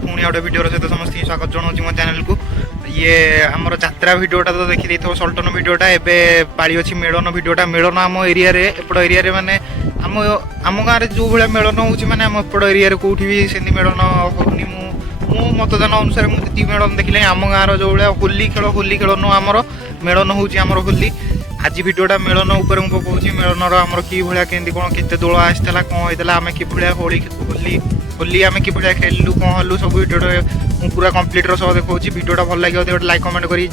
पुणी गोटे भिडियो सहित समस्त स्वागत जनाऊँ मो चैनल को। ये आमर यात्रा भिडियोटा तो देखी सल्टन भिडियोटा एवं पाड़ी अच्छी मेलन भिडियोटा मेलन आम एरिया एपट एरिया माने आम गाँव में जो भाया मेलन हो माने आम एपट एरिया कौटी भी सेमती मेलन होनी मु मतदान अनुसार मुझे मेलन देखिले आम गाँव जो भाया होली खेल नु आमर मेलन हो होली। आज भिडियोटा मेलन उपर मुझे पकाऊँ मेलनर आमर कि भाया केमती कौन केते दोल आसाला कौन होता आम कि भाया होली होली आम कि भाया खेलु कौन हलु सब भिडियो मुझे पूरा कम्प्लीट सह देखा भिडियोटा भल लगे गोटे लाइक कमेंट करें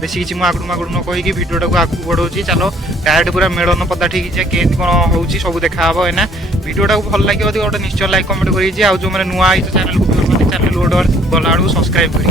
बेस किसी मुझे आगू न कहीकि भिडियोटा को आगू बढ़ाऊँ। चलो डायरेक्ट पूरा मेलन पता ठीक है केमती कौन हो सब देखा है भिडियोटा को भल लगे गोटे निश्चय लाइक कमेंट करें आज जो मैंने नुआ आई चैनल को चैनल गोटे गला सब्सक्राइब करें।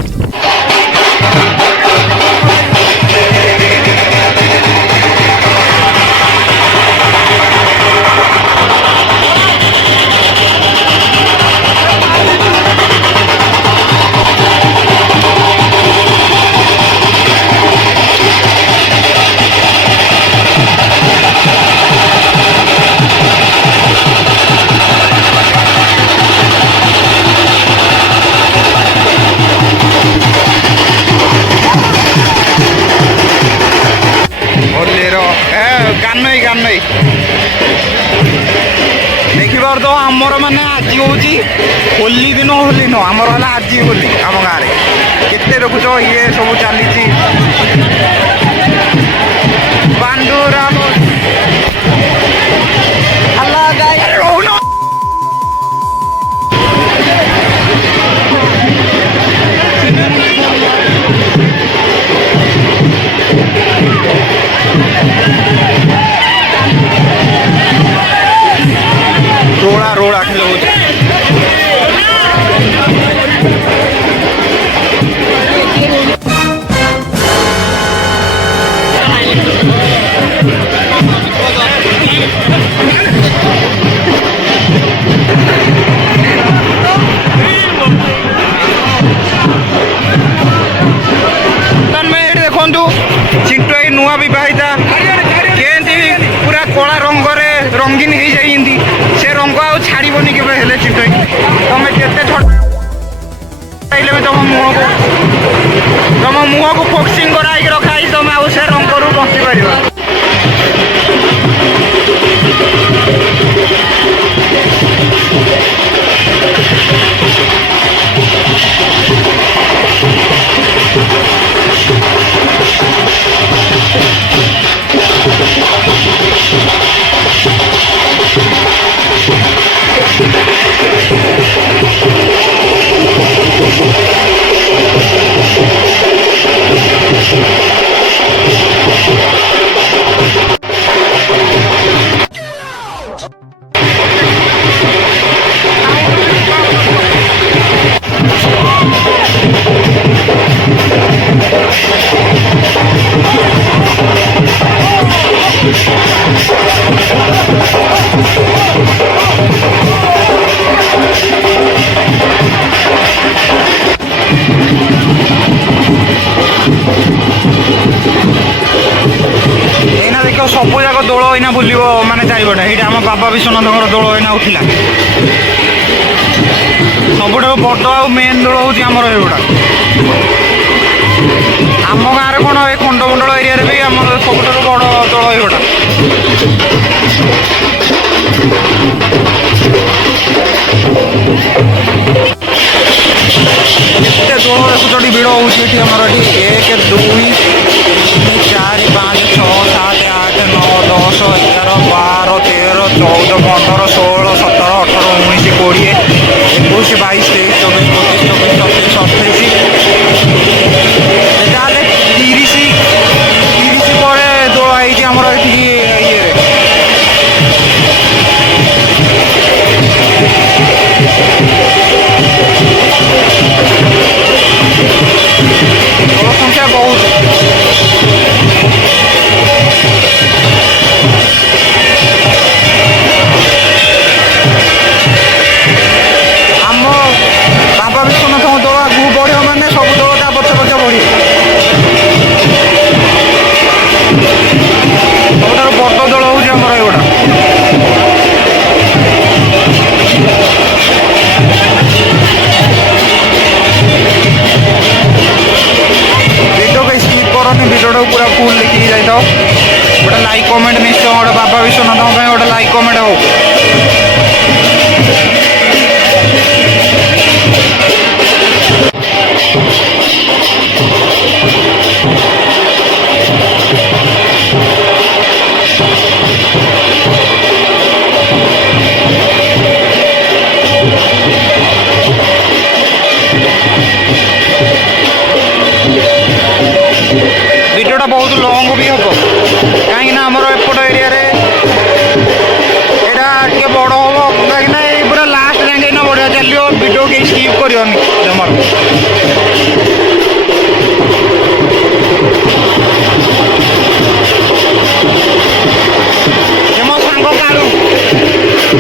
देखिबार तो आमर माने आज हूँ होली दिन होली नुह आमर है आज होली आम गाँव में केते देखुच ये सब चली बांडूरा रोड़ा रोड़ा खेल देखु चिंटू नुआ बहिता पूरा कला रंग रंगीन हो जाती से रंग आ छाड़बनी के चिंटू तुम जिते छड़े भी तुम मुह को फोक्सिंग कराई रखाई तुम आउ से रंग रू बची पार। सब जाक दोल एना बुल माने चारिपटे ये आम बाबा विश्वनाथ दोल एना उठिला सबुठ बड़ आ मेन दोल हूँ आमर एगुड़ा आम गाँव में कौन ये खंडमंडल एरिया भी आम सब बड़ दोल एगुड़ा दोल देखुच भिड़ होमर ये 1 2 3 4 5 6 7 8 9 10 11 12 13 14 15 16 17 18 19 20 21 22 23 24 25 26 27 28 30 पर दोल आई आमर ये संख्या बहुत आम बाबा विश्वनाथ दल आगे बढ़ मैंने सब दल पछे पछे जाए गोटे लाइक कमेंट निश्चय गोटे बाबा विश्वनाथ गोटे लाइक कमेंट हो वीडियोटा बहुत लंग भी हम कहीं आमर एपट एरिया यहाँ बड़ हम कहीं पूरा लास्ट जाए बढ़िया चलो वीडियो कहीं स्किप करनी जमार मो सांग कालू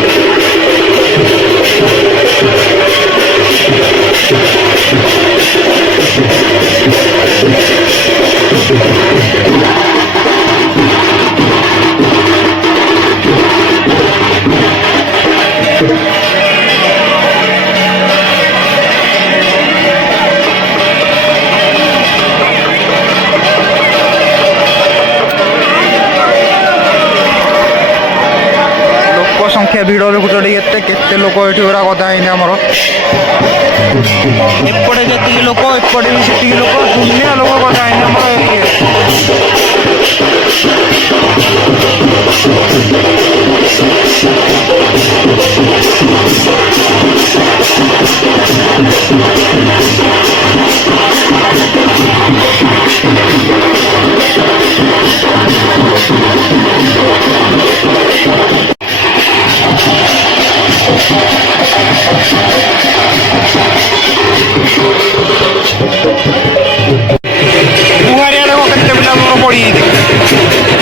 संख्या भिड़ देखुच के लोक ये पूरा कथा है आमर एपटे जी लोक एपटे भी से लोक दुनिया लोक कथा है आमर बुहारिया देखो केते पिला मोर पड़ी